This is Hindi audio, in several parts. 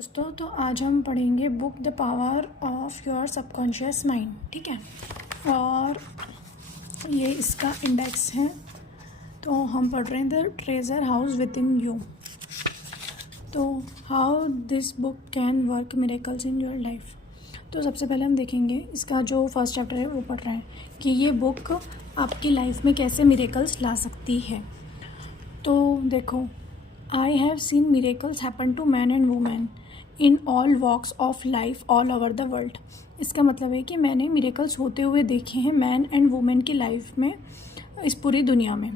दोस्तों, तो आज हम पढ़ेंगे book the power of your subconscious mind. ठीक है, और ये इसका इंडेक्स है। तो हम पढ़ रहे हैं the treasure house within you. तो how this book can work miracles in your life. तो सबसे पहले हम देखेंगे इसका जो फर्स्ट चैप्टर है वो पढ़ रहे हैं कि ये बुक आपकी लाइफ में कैसे मिरेकल्स ला सकती है। तो देखो, I have seen miracles happen to man and women in all walks of life all over the world. इसका मतलब है कि मैंने मिरेकल्स होते हुए देखे हैं मैन एंड वुमेन की लाइफ में, इस पूरी दुनिया में,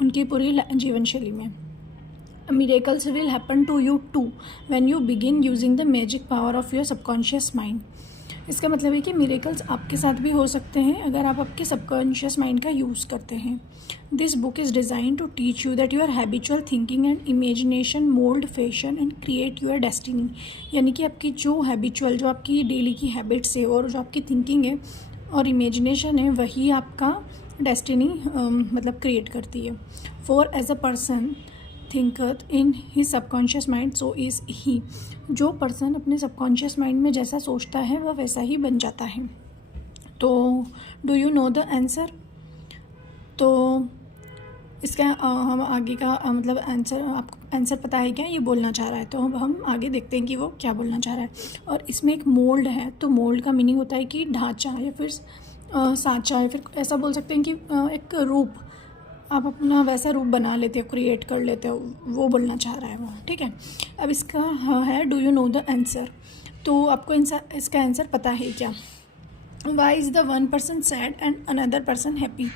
उनकी पूरी जीवन शैली में। Miracles will happen to you too when you begin using the magic power of your subconscious mind. इसका मतलब है कि मिरेकल्स आपके साथ भी हो सकते हैं अगर आप आपके सबकॉन्शियस माइंड का यूज़ करते हैं। This book is design to teach you that your habitual thinking and imagination mould fashion and create your destiny. यानी कि आपकी जो हैबिचुअल, जो आपकी डेली की हैबिट्स है और जो आपकी थिंकिंग है और इमेजिनेशन है, वही आपका डेस्टिनी मतलब क्रिएट करती है। For as a person thinketh in his subconscious mind so is he. जो पर्सन अपने सबकॉन्शियस माइंड में जैसा सोचता है वह वैसा ही बन जाता है। तो do you know the answer. तो इसका हम आगे का मतलब आंसर, आपको आंसर पता है क्या ये बोलना चाह रहा है। तो हम आगे देखते हैं कि वो क्या बोलना चाह रहा है। और इसमें एक मोल्ड है। तो मोल्ड का मीनिंग होता है कि ढांचा या फिर सांचा, या फिर ऐसा बोल सकते हैं कि एक रूप, आप अपना वैसा रूप बना लेते हो, क्रिएट कर लेते हो, वो बोलना चाह रहा है वो। ठीक है, अब इसका है do you know the answer. तो आपको इसका आंसर पता है क्या। Why is the one person sad and another person happy.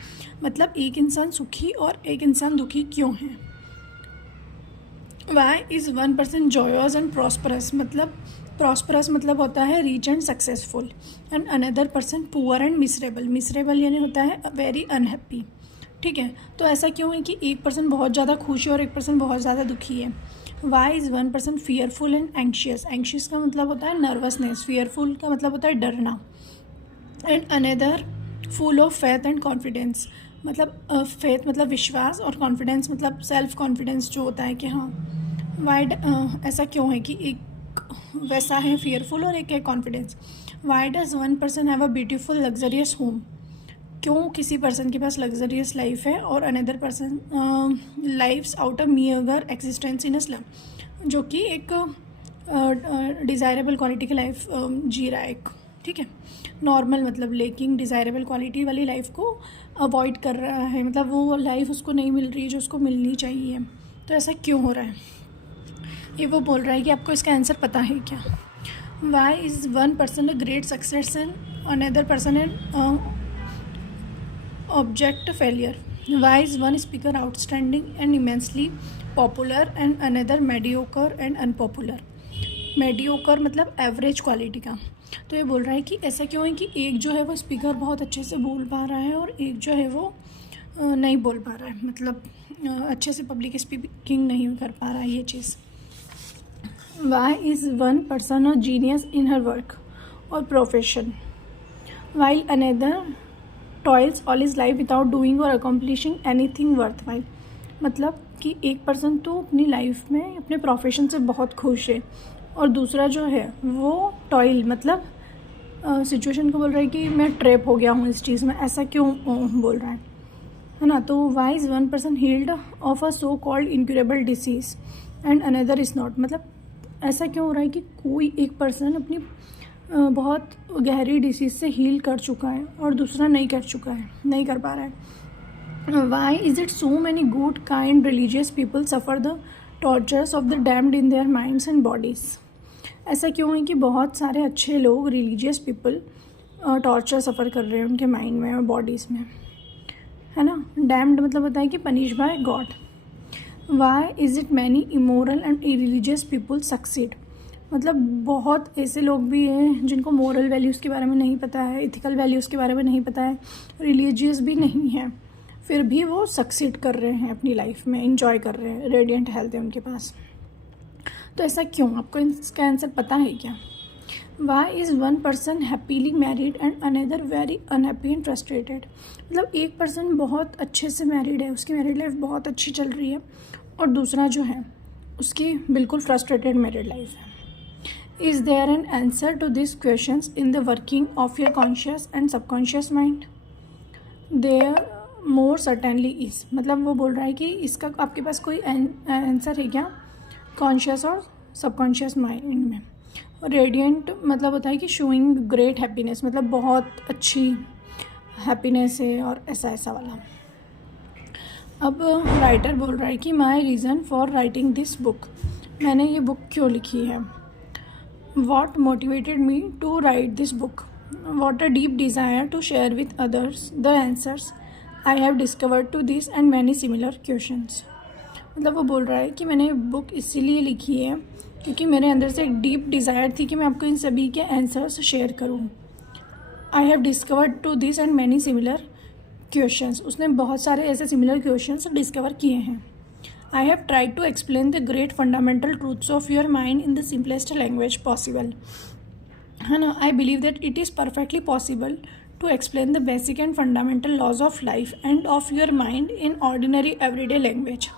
मतलब एक इंसान सुखी और एक इंसान दुखी क्यों है। Why is one person joyous and prosperous. मतलब प्रॉस्परस मतलब होता है rich and successful, and another person poor and miserable. Miserable यानी होता है वेरी अनहैप्पी। ठीक है, तो ऐसा क्यों है कि एक पर्सन बहुत ज़्यादा खुश है और एक पर्सन बहुत ज़्यादा दुखी है। Why is one person fearful and anxious. Anxious का मतलब होता है नर्वसनेस, फियरफुल का मतलब होता है डरना, and another full of faith and confidence. मतलब फेथ मतलब विश्वास और कॉन्फिडेंस मतलब सेल्फ कॉन्फिडेंस जो होता है कि हाँ वाई ऐसा क्यों है कि एक वैसा है फियरफुल और एक है confidence. Why does one person have a beautiful luxurious home. क्यों किसी पर्सन के पास लग्जरियस लाइफ है और another person lives out of meagre existence in a slum, जो कि एक डिज़ायरेबल क्वालिटी की लाइफ जी रहा है एक। ठीक है, नॉर्मल मतलब लेकिन डिज़ायरेबल क्वालिटी वाली लाइफ को अवॉइड कर रहा है, मतलब वो लाइफ उसको नहीं मिल रही है जो उसको मिलनी चाहिए। तो ऐसा क्यों हो रहा है ये वो बोल रहा है कि आपको इसका आंसर पता है क्या। Why is one person a great success and another person and object failure. Why is one speaker outstanding and immensely popular and another mediocre and unpopular. mediocre मतलब एवरेज क्वालिटी का। तो ये बोल रहा है कि ऐसा क्यों है कि एक जो है वो स्पीकर बहुत अच्छे से बोल पा रहा है और एक जो है वो नहीं बोल पा रहा है, मतलब अच्छे से पब्लिक स्पीकिंग नहीं कर पा रहा है ये चीज़। Why is one person a genius in her work or profession while another toils all is life without doing और अकम्पलिशिंग एनीथिंग वर्थ वाइल। मतलब कि एक पर्सन तो अपनी लाइफ में अपने प्रोफेशन से बहुत खुश है और दूसरा जो है वो टॉयल मतलब सिचुएशन को बोल रहा है कि मैं ट्रैप हो गया हूँ इस चीज़ में। ऐसा क्यों बोल रहा है ना। तो why is one person healed of a so called incurable disease and another is not. मतलब ऐसा क्यों हो रहा है कि कोई एक पर्सन अपनी बहुत गहरी डिसीज़ से हील कर चुका है और दूसरा नहीं कर चुका है, नहीं कर पा रहा है। Why is it so many good kind religious people suffer the tortures of the damned in their minds and bodies. ऐसा क्यों है कि बहुत सारे अच्छे लोग, रिलीजियस पीपल, टॉर्चर सफ़र कर रहे हैं उनके माइंड में और बॉडीज़ में, है ना। डैम्ड मतलब होता है कि punish by God. Why is it many immoral and irreligious people succeed. मतलब बहुत ऐसे लोग भी हैं जिनको मोरल वैल्यूज़ के बारे में नहीं पता है, इथिकल वैल्यूज़ के बारे में नहीं पता है, रिलीजियस भी नहीं है, फिर भी वो सक्सीड कर रहे हैं अपनी लाइफ में, एंजॉय कर रहे हैं, रेडिएंट हेल्थ है उनके पास। तो ऐसा क्यों, आपको इसका आंसर पता है क्या। Why is one person happily married and another very unhappy and frustrated. मतलब एक पर्सन बहुत अच्छे से मैरिड है, उसकी मैरिड लाइफ बहुत अच्छी चल रही है, और दूसरा जो है उसकी बिल्कुल फ्रस्ट्रेटेड मैरिड लाइफ है। Is there an answer to this questions in the working of your conscious and subconscious mind? There more certainly is, मतलब वो बोल रहा है कि इसका आपके पास कोई आंसर है क्या कॉन्शियस और सबकॉन्शियस माइंड में? रेडियंट मतलब होता है कि शोइंग ग्रेट हैप्पीनेस, मतलब बहुत अच्छी हैप्पीनेस है और ऐसा ऐसा वाला। अब राइटर बोल रहा है कि my reason for writing this book, मैंने ये बुक क्यों लिखी है। What motivated me to write this book, what a deep desire to share with others the answers I have discovered to this and many similar questions. मतलब वो बोल रहा है कि मैंने बुक इसीलिए लिखी है क्योंकि मेरे अंदर से एक डीप डिज़ायर थी कि मैं आपको इन सभी के आंसर्स शेयर करूँ। I have discovered to this and many similar questions, उसने बहुत सारे ऐसे सिमिलर क्वेश्चंस डिस्कवर किए हैं। I have tried to explain the great fundamental truths of your mind in the simplest language possible, है ना। I believe that it is perfectly possible to explain the basic and fundamental laws of life and of your mind in ordinary everyday language.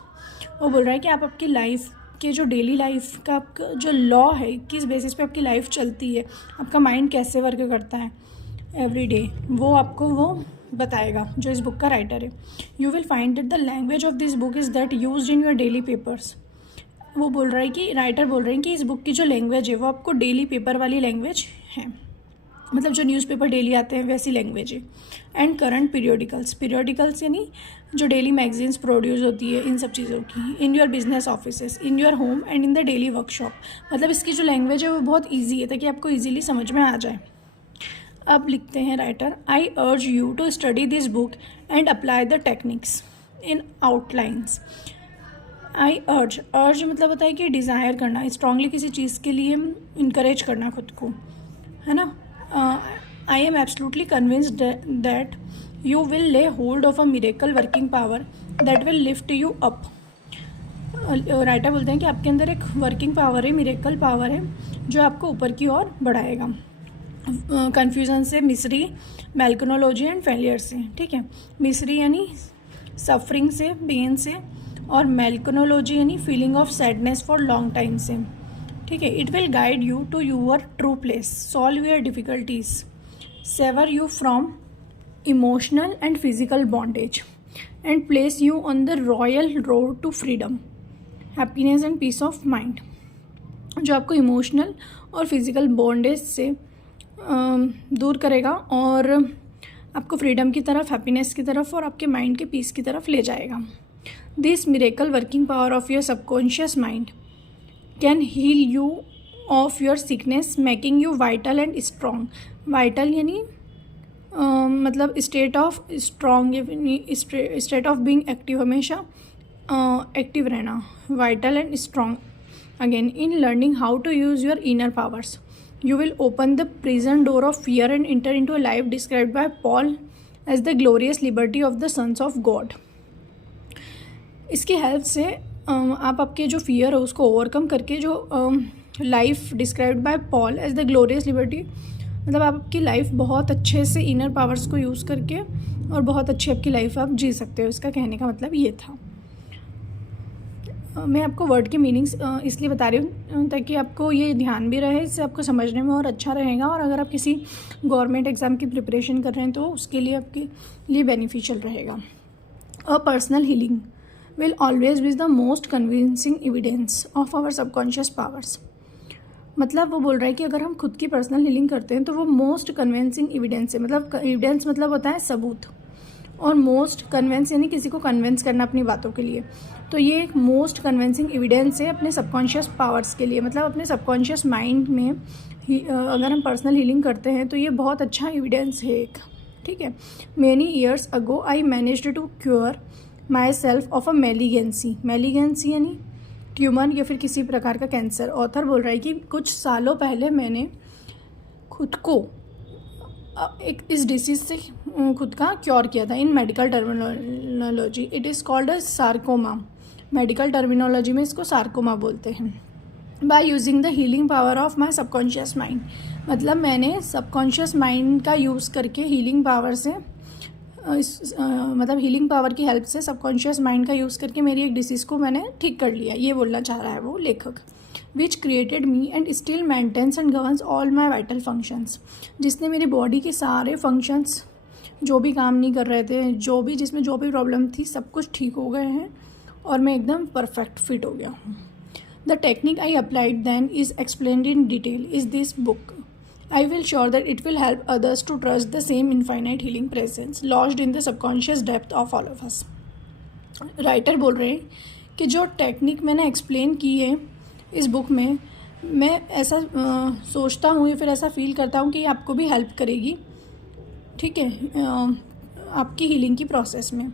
वो बोल रहा है कि आप आपकी लाइफ के जो डेली लाइफ का आपका जो लॉ है, किस बेसिस पे आपकी लाइफ चलती है, आपका माइंड कैसे वर्क करता है एवरीडे, वो आपको वो बताएगा जो इस बुक का राइटर है। You will find that the language of this book is that used in your daily papers. वो बोल रहा है कि राइटर बोल रहे हैं कि इस बुक की जो लैंग्वेज है वो आपको डेली पेपर वाली लैंग्वेज है, मतलब जो न्यूज़पेपर डेली आते हैं वैसी लैंग्वेज है। एंड करंट पीरियोडिकल्स यानी जो डेली मैगजीन्स प्रोड्यूस होती है इन सब चीज़ों की, in your business offices, in your home and in the daily workshop. मतलब इसकी जो लैंग्वेज है वो बहुत ईजी है ताकि आपको ईजिली समझ में आ जाए। अब लिखते हैं writer, I urge you to study this book and apply the techniques in outlines. I urge मतलब होता है कि डिज़ायर करना, स्ट्रांगली किसी चीज़ के लिए इनकरेज करना खुद को, है ना। I am absolutely convinced that you will lay hold of a miracle working power that will lift you up. Writer बोलते हैं कि आपके अंदर एक वर्किंग पावर है, मिरेकल पावर है जो आपको ऊपर की ओर बढ़ाएगा। कन्फ्यूज़न से, मिसरी, मेलकोनोलॉजी एंड फेलियर से, ठीक है। मिसरी यानी सफरिंग से, पेन से, और मेलकोनोलॉजी यानी feeling of sadness for long time से, ठीक है। It will guide you to your true place, solve your difficulties, sever you from emotional and physical bondage and place you on the royal road to freedom, happiness and peace of mind. जो आपको इमोशनल और फिजिकल बॉन्डेज से दूर करेगा और आपको फ्रीडम की तरफ, हैप्पीनेस की तरफ और आपके माइंड के पीस की तरफ ले जाएगा। This miracle working power of your subconscious mind can heal you of your sickness, making you vital and strong. Vital यानी मतलब state of strong, state of being active, हमेशा एक्टिव रहना, vital and strong. Again, in learning how to use your inner powers you will open the prison door of fear and enter into a life described by Paul as the glorious liberty of the sons of God। इसकी हेल्प से आप आपके जो फियर है उसको ओवरकम करके जो life described by Paul as the glorious liberty, मतलब आप आपकी लाइफ बहुत अच्छे से इनर पावर्स को यूज़ करके और बहुत अच्छी आपकी लाइफ आप जी सकते हो। इसका कहने का मतलब ये था। मैं आपको वर्ड के मीनिंग्स इसलिए बता रही हूँ ताकि आपको ये ध्यान भी रहे, इससे आपको समझने में और अच्छा रहेगा। और अगर आप किसी गवर्नमेंट एग्ज़ाम की प्रिपरेशन कर रहे हैं तो उसके लिए आपके लिए बेनिफिशियल रहेगा। A personal healing will always be the most convincing evidence of our subconscious powers. मतलब वो बोल रहा है कि अगर हम खुद की पर्सनल हीलिंग करते हैं तो वो मोस्ट कन्विंसिंग एविडेंस है। मतलब एविडेंस मतलब होता है सबूत, और मोस्ट कन्विंस यानी किसी को कन्विंस करना अपनी बातों के लिए। तो ये एक मोस्ट कन्विंसिंग एविडेंस है अपने सबकॉन्शियस पावर्स के लिए, मतलब अपने सबकॉन्शियस माइंड में अगर हम पर्सनल हीलिंग करते हैं तो ये बहुत अच्छा एविडेंस है एक, ठीक है। Many years ago I managed to cure myself of a malignancy. Malignancy यानी ट्यूमर या फिर किसी प्रकार का कैंसर। ऑथर बोल रहा है कि कुछ सालों पहले मैंने खुद को एक इस डिसीज़ से खुद का क्योर किया था। इन medical terminology it is called a sarcoma. Medical terminology में इसको सार्कोमा बोलते हैं। By using the healing power of my subconscious mind, मतलब मैंने सबकॉन्शियस माइंड का यूज़ करके हीलिंग पावर से मतलब हीलिंग पावर की हेल्प से सबकॉन्शियस माइंड का यूज़ करके मेरी एक डिसीज़ को मैंने ठीक कर लिया, ये बोलना चाह रहा है वो लेखक। Which created me and still maintains and governs all my vital functions, जिसने मेरी बॉडी के सारे फंक्शंस जो भी काम नहीं कर रहे थे, जिसमें जो भी प्रॉब्लम थी, सब कुछ ठीक हो गए हैं और मैं एकदम परफेक्ट फिट हो गया हूँ. The technique I applied then is explained in detail is this book. I will sure that it will help others to trust the same infinite healing presence lodged in the subconscious depth of all of us. Writer बोल रहे हैं कि जो टेक्निक मैंने एक्सप्लेन की है इस बुक में, मैं ऐसा सोचता हूँ या फिर ऐसा फील करता हूँ कि आपको भी हेल्प करेगी, ठीक है, आपकी हीलिंग की प्रोसेस में.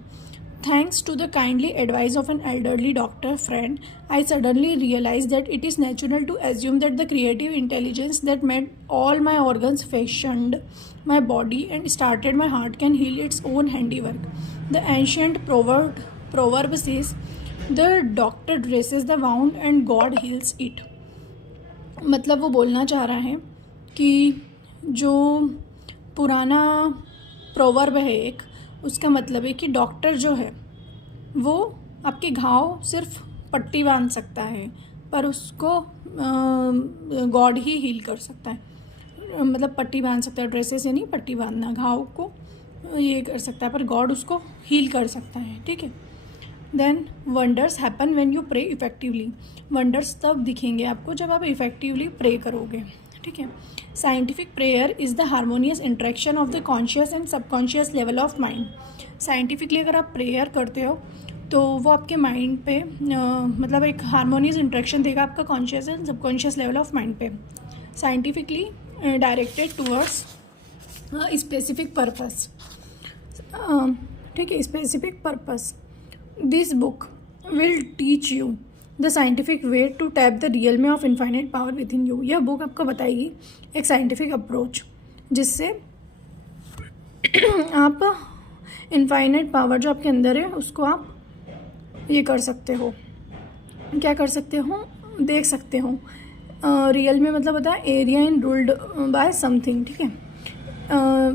Thanks to the kindly advice of an elderly doctor friend, I suddenly realized that it is natural to assume that the creative intelligence that made all my organs, fashioned my body and started my heart can heal its own handiwork. The ancient proverb says, "The doctor dresses the wound and God heals it." मतलब वो बोलना चाह रहा है कि जो पुराना प्रोवर्ब है एक, उसका मतलब है कि डॉक्टर जो है वो आपके घाव सिर्फ पट्टी बांध सकता है, पर उसको गॉड ही हील कर सकता है. मतलब पट्टी बांध सकता है, ड्रेसेस से नहीं, पट्टी बांधना, घाव को ये कर सकता है, पर गॉड उसको हील कर सकता है, ठीक है. Then wonders happen when you pray effectively. Wonders तब दिखेंगे आपको जब आप इफेक्टिवली प्रे करोगे, ठीक है. Scientific prayer is the harmonious interaction of the conscious and subconscious level of mind. Scientifically अगर आप प्रेयर करते हो तो वो आपके माइंड पे मतलब एक हारमोनियस इंट्रैक्शन देगा आपका conscious and subconscious level of mind पे. Scientifically directed towards specific purpose, ठीक है, specific purpose. This book will teach you the scientific way to tap the realm of infinite power within you. यह बुक आपको बताएगी एक साइंटिफिक अप्रोच जिससे आप इन्फाइनाइट पावर जो आपके अंदर है उसको आप ये कर सकते हो, क्या कर सकते हो, देख सकते हो. रियल में मतलब होता है area in ruled by something, ठीक है.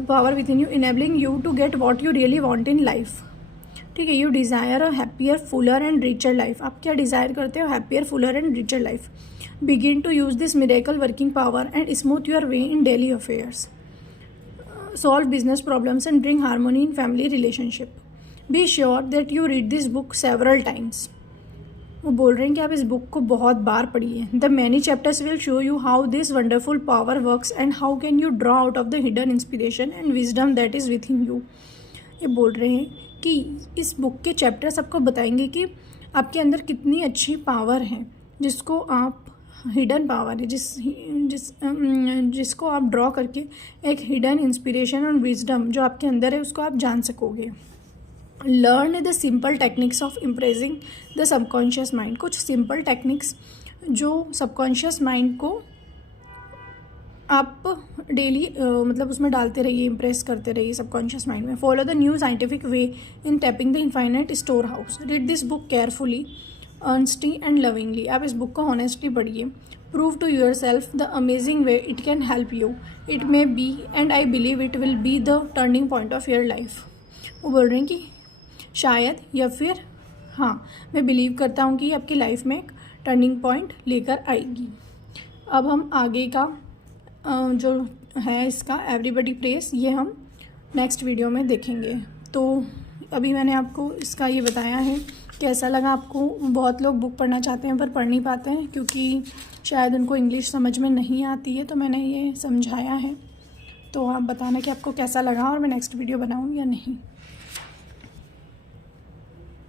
Power within you enabling you to get what you really want in life, ठीक है. You desire a happier, fuller and richer life. आप क्या डिज़ायर करते हो? Happier, fuller and richer life. Begin to use this miracle working power and smooth your way in daily affairs. Solve business problems and bring harmony in family relationship. Be sure that you read this book several times. वो बोल रहे हैं कि आप इस बुक को बहुत बार पढ़िए. The many chapters will show you how this wonderful power works and how can you draw out of the hidden inspiration and wisdom that is with in you. ये बोल रहे हैं कि इस बुक के चैप्टर्स आपको बताएंगे कि आपके अंदर कितनी अच्छी पावर है, जिसको आप हिडन पावर है, जिसको आप ड्रॉ करके एक हिडन इंस्पिरेशन और विजडम जो आपके अंदर है उसको आप जान सकोगे. Learn the simple techniques of impressing the subconscious mind. कुछ सिंपल टेक्निक्स जो सबकॉन्शियस माइंड को आप डेली मतलब उसमें डालते रहिए, इम्प्रेस करते रहिए सबकॉन्शियस माइंड में. Follow the new scientific way in tapping the infinite storehouse. Read this book carefully, earnestly and lovingly. आप इस बुक को ऑनेस्टली पढ़िए. Prove to yourself the amazing way it can help you. It may be and I believe it will be the turning point of your life. वो बोल रहे हैं कि शायद या फिर हाँ, मैं बिलीव करता हूँ कि आपकी लाइफ में एक टर्निंग पॉइंट लेकर आएगी. अब हम आगे का जो है इसका एवरीबॉडी प्रेस, ये हम नेक्स्ट वीडियो में देखेंगे. तो अभी मैंने आपको इसका ये बताया है. कैसा लगा आपको? बहुत लोग बुक पढ़ना चाहते हैं पर पढ़ नहीं पाते हैं क्योंकि शायद उनको इंग्लिश समझ में नहीं आती है, तो मैंने ये समझाया है. तो आप बताना कि आपको कैसा लगा और मैं नेक्स्ट वीडियो बनाऊँ या नहीं.